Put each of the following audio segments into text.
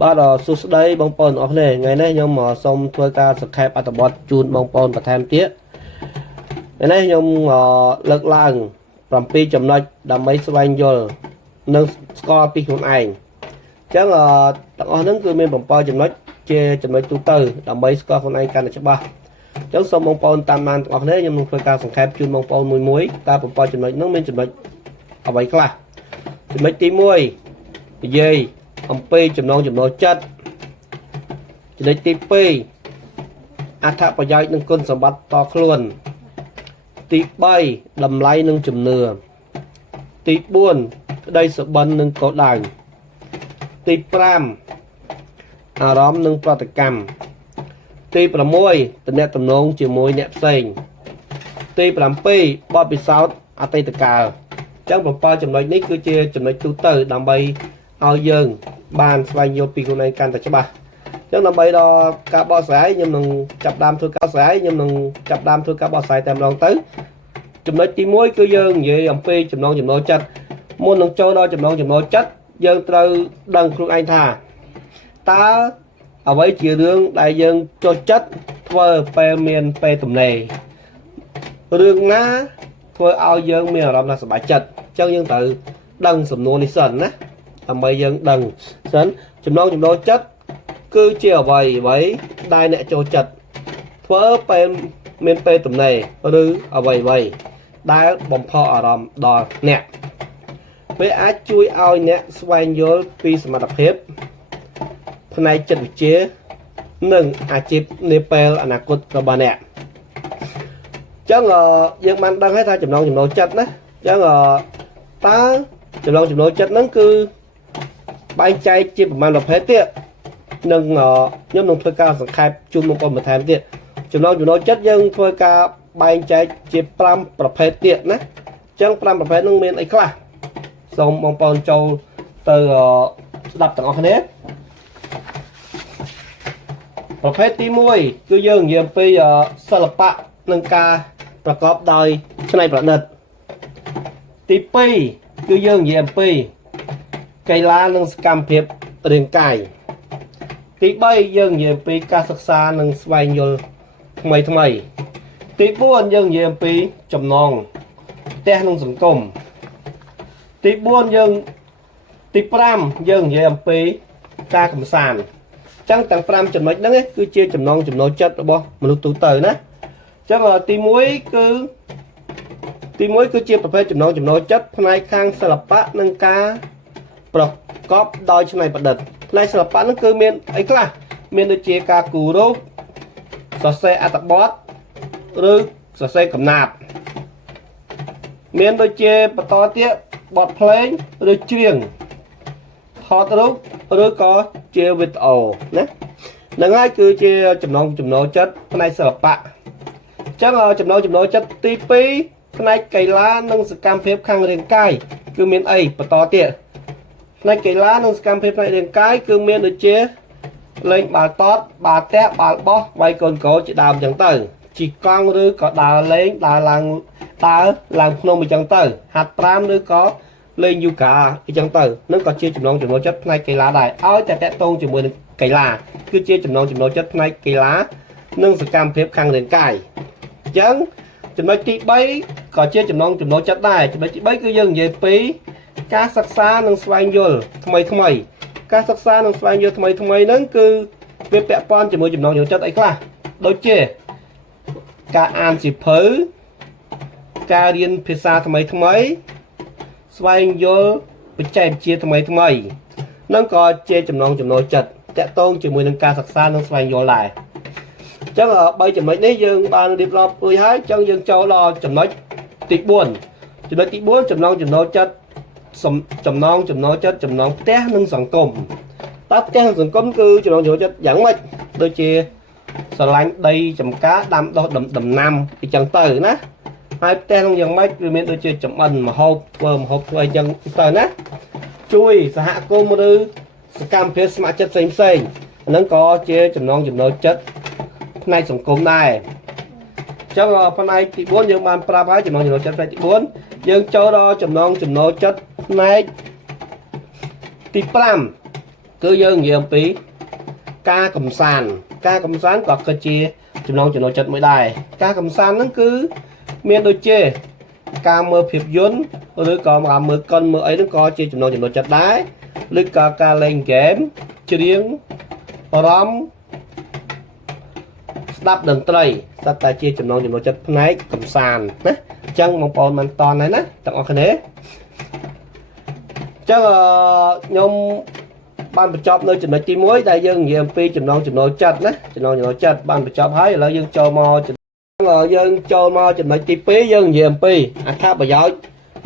បាទសួស្តីបងប្អូនអរគ្នាថ្ងៃនេះខ្ញុំសូមធ្វើការសង្ខេបអត្ថបទជូនបងប្អូនបន្ថែមទៀតថ្ងៃនេះខ្ញុំលើកឡើង7ចំណុចដើម្បីស្វែងយល់និងស្គាល់ពីខ្លួនឯងអញ្ចឹងទាំងអស់ហ្នឹងគឺមាន7ចំណុចជាចំណុចទូទៅដើម្បីស្គាល់ខ្លួនឯងកាន់តែច្បាស់អញ្ចឹងសូមបងប្អូនតាមដានទាំងអស់គ្នាខ្ញុំនឹងធ្វើការសង្ខេបជូនបងប្អូនមួយតើ7ចំណុចហ្នឹងមានចំណុចអ្វីខ្លះចំណុចទី1និយាយអំពីចំណងចំណូលចិត្តចំណុចទី2អត្ថប្រយោជន៍និងគុណសម្បត្តិតខ្លួនទី3តម្លៃនិងជំនឿទី4ក្តីសុបិននិងគោលដៅទី5អារម្មណ៍និងប្រតិកម្មទី6ទំនាក់ទំនងជាមួយអ្នកផ្សេងទី7បទពិសោធន៍អតីតកាលអញ្ចឹង7ចំណុចនេះគឺជាចំណុចទូទៅដើម្បីឲ្យយើងបានស្វែងយល់ពីខ្លួនឯងកាន់តែច្បាស់អញ្ចឹងដើម្បីដល់ការបកស្រាយខ្ញុំនឹងចាប់ដើមធ្វើការបកស្រាយខ្ញុំនឹងចាប់ដើមធ្វើការបកស្រាយតែម្ដងទៅចំណុចទី1គឺយើងនិយាយអំពីចំណងចំណូលចិត្តមុននឹងចូលដល់ចំណងចំណូលចិត្តយើងត្រូវដឹងខ្លួនឯងថាតើអ្វីជារឿងដែលយើងចូលចិត្តធ្វើពេលមានពេលទំនេររឿងណាធ្វើឲ្យយើងមានអារម្មណ៍ថាសប្បាយចិត្តអញ្ចឹងយើងត្រូវដឹងសំណួរនេះសិនណាដើម្បីយើងដឹងសិនចំណងចំណូលចិត្តគឺជាអ្វីដែលអ្នកចូលចិត្តធ្វើពេលមានពេលទំនេរឬអ្វីដែលបំផុសអារម្មណ៍ដល់អ្នកវាអាចជួយឲ្យអ្នកស្វែងយល់ពីសមត្ថភាពផ្នែកចិត្តវិទ្យានិងអាជីពនាពេលអនាគតរបស់អ្នកអញ្ចឹងយើងបានដឹងហើយថាចំណងចំណូលចិត្តណាអញ្ចឹងតើចំណងចំណូលចិត្តហ្នឹងគឺបែងចែកជាប្រមាណប្រភេទទៀតនឹងខ្ញុំនឹងធ្វើការសង្ខេបជូនបងប្អូនបន្ថែមទៀតចំណងចំណូលចិត្តយើងធ្វើការបែងចែកជា5ប្រភេទទៀតណាអញ្ចឹង5ប្រភេទហ្នឹងមានអីខ្លះសូមបងប្អូនចូលទៅស្ដាប់ទាំងអស់គ្នាប្រភេទទី1គឺយើងនិយាយអំពីសិល្បៈនិងការប្រកបដោយច្នៃប្រឌិតទី2គឺយើងនិយាយអំពីកីឡានិងសកម្មភាពរាងកាយទី3យើងនិយាយអំពីការសិក្សានិងស្វែងយល់ថ្មីទី4យើងនិយាយអំពីចំណងផ្ទះនិងសង្គមទី4ទី5យើងនិយាយអំពីការកំសាន្តអញ្ចឹងទាំង5ចំណុចហ្នឹងគឺជាចំណងចំណូលចិត្តរបស់មនុស្សទូទៅណាអញ្ចឹងទី1គឺជាប្រភេទចំណងចំណូលចិត្តផ្នែកខាងសិល្បៈនិងការប្រកបដោយច្នៃប្រឌិតផ្នែកសិល្បៈហ្នឹងគឺមានអីខ្លះមានដូចជាការគូររូបសរសេរអត្ថបទឬសរសេរកំណាព្យមានដូចជាបន្តទៀតបទភ្លេងឬច្រៀងថតរូបឬក៏ជាវីដេអូណាហ្នឹងហើយគឺជាចំណងចំណូលចិត្តផ្នែកសិល្បៈអញ្ចឹងចំណងចំណូលចិត្តទី2ផ្នែកកីឡានិងសកម្មភាពខាងរាងកាយគឺមានអីបន្តទៀតផ្នែកកីឡានិងសកម្មភាពផ្នែករាងកាយគឺមានដូចជាលេងបាល់ទាត់បាល់ទះបាល់បោះវាយកូនកោជាដើមអញ្ចឹងទៅជិះកង់ឬក៏ដើរលេងដើរឡើងភ្នំអញ្ចឹងទៅហាត់ប្រាណឬក៏លេងយូហ្គាអញ្ចឹងទៅនឹងក៏ជាចំណងចំណូលចិត្តផ្នែកកីឡាដែរឲ្យតែតកតងជាមួយនឹងកីឡាគឺជាចំណងចំណូលចិត្តផ្នែកកីឡានិងសកម្មភាពខាងរាងកាយអញ្ចឹងចំណុចទី3ក៏ជាចំណងចំណូលចិត្តដែរចំណុចទី3គឺយើងនិយាយពីការសិក្សានិងស្វែងយល់ថ្មីការសិក្សានិងស្វែងយល់ថ្មីហ្នឹងគឺវាពាក់ព័ន្ធជាមួយចំណងចំណូលចិត្តអីខ្លះដូចជាការអានសៀវភៅការរៀនភាសាថ្មីស្វែងយល់បច្ចេកវិទ្យាថ្មីនឹងក៏ជាចំណងចំណូលចិត្តតាក់ទងជាមួយនឹងការសិក្សានិងស្វែងយល់ដែរអញ្ចឹង3ចំណុចនេះយើងបានរៀបរាប់រួចហើយអញ្ចឹងយើងចូលដល់ចំណុចទី4ចំណុចទី4ចំណងចំណូលចិត្តចំណងផ្ទះនិងសង្គមតើផ្ទះនិងសង្គមគឺចំណងចំណូលចិត្តយ៉ាងម៉េចដូចជាស្រឡាញ់ដីចម្ការដាំដុះដំណាំអញ្ចឹងទៅណាហើយផ្ទះនឹងយ៉ាងម៉េចគឺមានដូចជាចម្អិនម្ហូបធ្វើអីចឹងទៅណាជួយសហគមន៍ឬសកម្មភាពស្ម័គ្រចិត្តផ្សេងហ្នឹងក៏ជាចំណងចំណូលចិត្តផ្នែកសង្គមដែរអញ្ចឹងផ្នែកទី4យើងបានប្រាប់ហើយចំណងចំណូលចិត្តផ្នែកទី4យើងចូលដល់ចំណងចំណូលចិត្តផ្នែកទី5 គឺយើងនិយាយអំពីការកំសាន្តក៏គឺជាចំណងចំណុចចិត្តមួយដែរការកំសាន្តហ្នឹងគឺមានដូចជាការមើលភាពយន្តឬក៏ការមើលកុនមើលអីហ្នឹងក៏ជាចំណងចំណុចចិត្តដែរឬក៏ការលេងហ្គេមច្រៀងអារម្មណ៍ស្ដាប់តន្ត្រីសត្វតែជាចំណងចំណុចចិត្តផ្នែកកំសាន្តណាអញ្ចឹងបងប្អូនមិនតន់ហើយណាទាំងអស់គ្នាអញ្ចឹងខ្ញុំបានបញ្ចប់នៅចំណុចទី1ដែលយើងនិយាយអំពីចំណងចំណុចចិត្តណាចំណងចំណុចចិត្តបានបញ្ចប់ហើយឥឡូវយើងចូលមកចំណុចទី2យើងនិយាយអំពីអត្ថប្រយោជន៍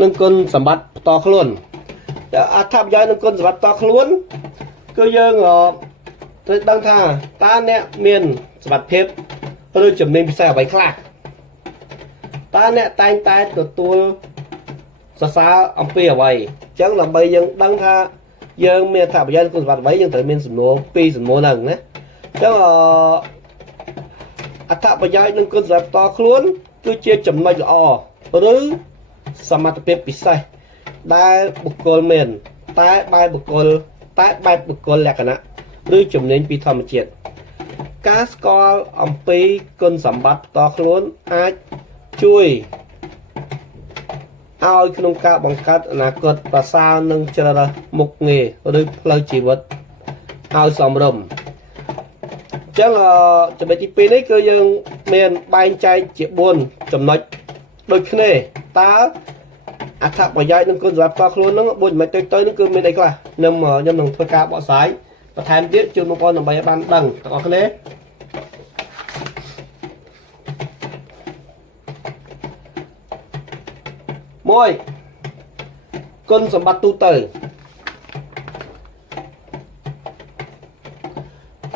និងគុណសម្បត្តិផ្ទាល់ខ្លួនអត្ថប្រយោជន៍និងគុណសម្បត្តិផ្ទាល់ខ្លួនគឺយើងត្រូវដឹងថាតើអ្នកមានសមត្ថភាពឬជំនាញពិសេសអ្វីខ្លះតើអ្នកតែងតែទទួលសរសើរអំពីអ្វីអញ្ចឹងដើម្បីយើងដឹងថាយើងមានអត្ថប្រយោជន៍គុណសម្បត្តិអ្វីយើងត្រូវមានសំណួរ2សំណួរហ្នឹងណាអញ្ចឹងអត្ថប្រយោជន៍និងគុណសម្បត្តិផ្ទាល់ខ្លួនគឺជាចំណុចល្អឬសមត្ថភាពពិសេសដែលបុគ្គលមានតែបែបបុគ្គលលក្ខណៈឬជំនាញពីធម្មជាតិការស្គាល់អំពីគុណសម្បត្តិផ្ទាល់ខ្លួនអាចជួយឲ្យក្នុងការបង្កើតអនាគតប្រសើរនិងជ្រើសរើសមុខងារឬផ្លូវជីវិតឲ្យសមរម្យអញ្ចឹងចំណុចទី2នេះគឺយើងមានបែងចែកជា4ចំណុចដូចគ្នាតើអត្ថប្រយោជន៍និងគុណសម្បត្តិផ្ទាល់ខ្លួនហ្នឹង4ចំណុចទៅហ្នឹងគឺមានអីខ្លះខ្ញុំនឹងធ្វើការបកស្រាយបន្ថែមទៀតជូនបងប្អូនដើម្បីឲ្យបានដឹងទាំងអស់គ្នា1គុណសម្បត្តិទូទៅ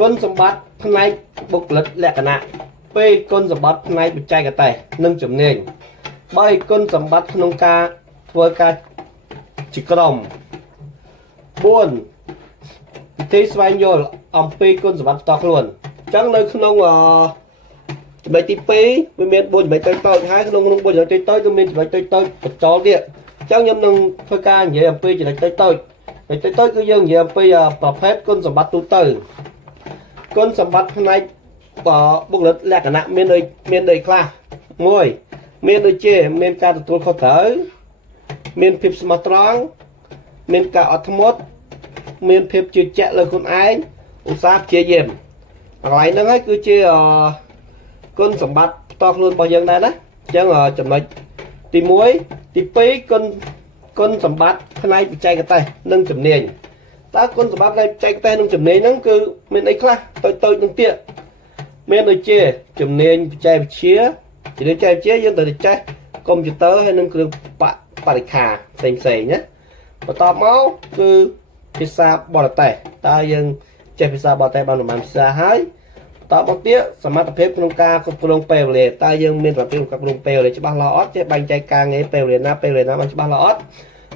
គុណសម្បត្តិផ្នែកបុគ្គលិកលក្ខណៈ2គុណសម្បត្តិផ្នែកបច្ចេកទេសនិងជំនាញ3គុណសម្បត្តិក្នុងការធ្វើការជាក្រុម4វិធីស្វែងយល់អំពីគុណសម្បត្តិផ្ទាល់ខ្លួនអញ្ចឹងនៅក្នុងចំណុចទី2វាមាន4ចំណុចតូចៗហើយក្នុង4ចំណុចតូចៗគឺមានចំណុចតូចៗបញ្ចូលទៀតអញ្ចឹងខ្ញុំនឹងធ្វើការនិយាយអំពីចំណុចតូចៗគឺយើងនិយាយអំពីប្រភេទគុណសម្បត្តិទូទៅគុណសម្បត្តិផ្នែកបុគ្គលិកលក្ខណៈមានដូចខ្លះ1មានដូចជាមានការទទួលខុសត្រូវមានភាពស្មោះត្រង់មានការអត់ធ្មត់មានភាពជឿជាក់លើខ្លួនឯងឧស្សាហ៍ព្យាយាមកន្លែងហ្នឹងហើយគឺជាគុណសម្បត្តិផ្ទាល់ខ្លួនរបស់យើងដែរណាអញ្ចឹងចំណុចទី1ទី2គុណសម្បត្តិផ្នែកបច្ចេកទេសនិងជំនាញតើគុណសម្បត្តិផ្នែកបច្ចេកទេសនិងជំនាញហ្នឹងគឺមានអីខ្លះតូចនឹងទៀតមានដូចជាជំនាញបច្ចេកវិទ្យាយើងត្រូវចេះកុំព្យូទ័រហើយនិងគ្រឿងបរិក្ខារផ្សេងណាបន្ទាប់មកគឺភាសាបរទេសតើយើងចេះភាសាបរទេសបានប្រហែលភាសាហើយបន្តមកទៀតសមត្ថភាពក្នុងការគ្រប់គ្រងពេលវេលាតើយើងមានសមត្ថភាពក្នុងការគ្រប់គ្រងពេលវេលាច្បាស់លាស់អត់ចេះបែងចែកការងារពេលវេលាណាបានច្បាស់លាស់អត់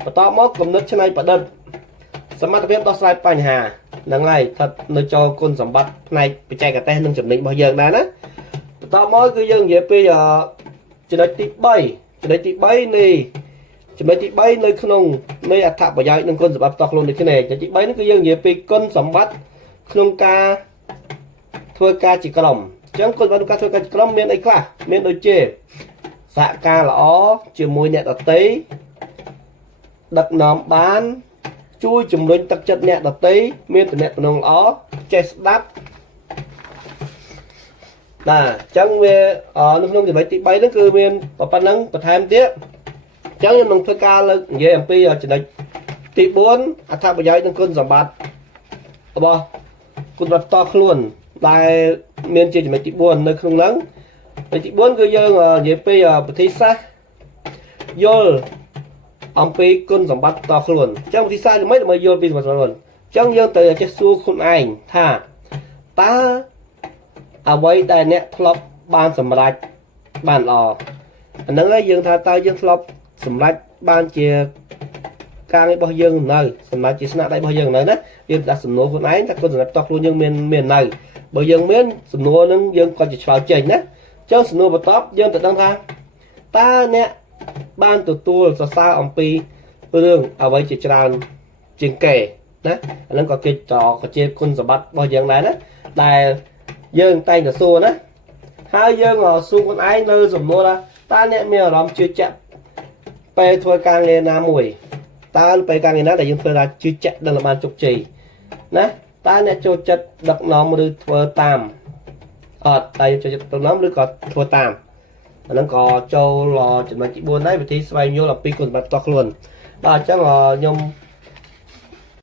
បន្តមកគំនិតច្នៃប្រឌិតសមត្ថភាពដោះស្រាយបញ្ហាហ្នឹងហើយស្ថិតនៅចូលគុណសម្បត្តិផ្នែកបច្ចេកទេសនិងចំណេញរបស់យើងដែរណាបន្តមកគឺយើងនិយាយពីចំណុចទី3នៅក្នុងនៃអត្ថប្រយោជន៍និងគុណសម្បត្តិផ្ទាល់ខ្លួនដូចគ្នាចំណុចទី3នេះគឺយើងនិយាយពីគុណសម្បត្តិក្នុងការធ្វើការជាក្រុមអញ្ចឹងគុណសម្បត្តិក្នុងការធ្វើការជាក្រុមមានអីខ្លះមានដូចជាសហការល្អជាមួយអ្នកដទៃដឹកនាំបានជួយជំរុញទឹកចិត្តអ្នកដទៃមានទំនាក់ទំនងល្អចេះស្ដាប់បាទអញ្ចឹងវានៅក្នុងចំណុចទី3ហ្នឹងគឺមានប៉ុណ្ណឹងបន្ថែមទៀតអញ្ចឹងខ្ញុំនឹងធ្វើការលើកនិយាយអំពីចំណុចទី4អត្ថប្រយោជន៍និងគុណសម្បត្តិរបស់គុណសម្បត្តិផ្ទាល់ខ្លួនដែលមានជាចំណុចទី4នៅក្នុងហ្នឹងចំណុចទី4គឺយើងនិយាយពីវិធីសាស្ត្រយល់អំពីគុណសម្បត្តិផ្ទាល់ខ្លួនអញ្ចឹងវិធីសាស្ត្រដើម្បីយល់ពីសម្បត្តិផ្ទាល់ខ្លួនអញ្ចឹងយើងត្រូវចេះសួរខ្លួនឯងថាតើអ្វីដែលអ្នកធ្លាប់បានសម្រេចបានល្អអាហ្នឹងហើយយើងថាតើយើងធ្លាប់សម្រេចបានជាការងាររបស់យើងនៅសម្រាប់ជាស្នាដៃរបស់យើងនៅណាយើងដាក់សំណួរខ្លួនឯងថាគុណសម្បត្តិផ្ទាល់ខ្លួនយើងមាននៅបើយើងមានសំណួរហ្នឹងយើងក៏ឆ្លើយចេញណាអញ្ចឹងសំណួរបន្ទាប់យើងត្រូវដឹងថាតើអ្នកបានទទួលសរសើរអំពីរឿងអ្វីជាច្រើនជាងគេ ណាអានឹងក៏គេក៏ជាគុណសម្បត្តិរបស់យើងដែរណាដែលយើងតែងតែសួរណាហើយយើងសួរខ្លួនឯងលើសំណួរថាតើអ្នកមានអារម្មណ៍ជឿជាក់ពេលធ្វើការងារណាមួយតើពេលការងារណាដែលយើងធ្វើថាជឿជាក់នឹងបានជោគជ័យណាតើអ្នកចូលចិត្តដឹកនាំឬធ្វើតាមអត់តែចូលចិត្តដឹកនាំឬក៏ធ្វើតាមអានឹងក៏ចូលចំណុចទី4ដែរវិធីស្វែងយល់អំពីគុណសម្បត្តិផ្ទាល់ខ្លួនបាទអញ្ចឹងខ្ញុំ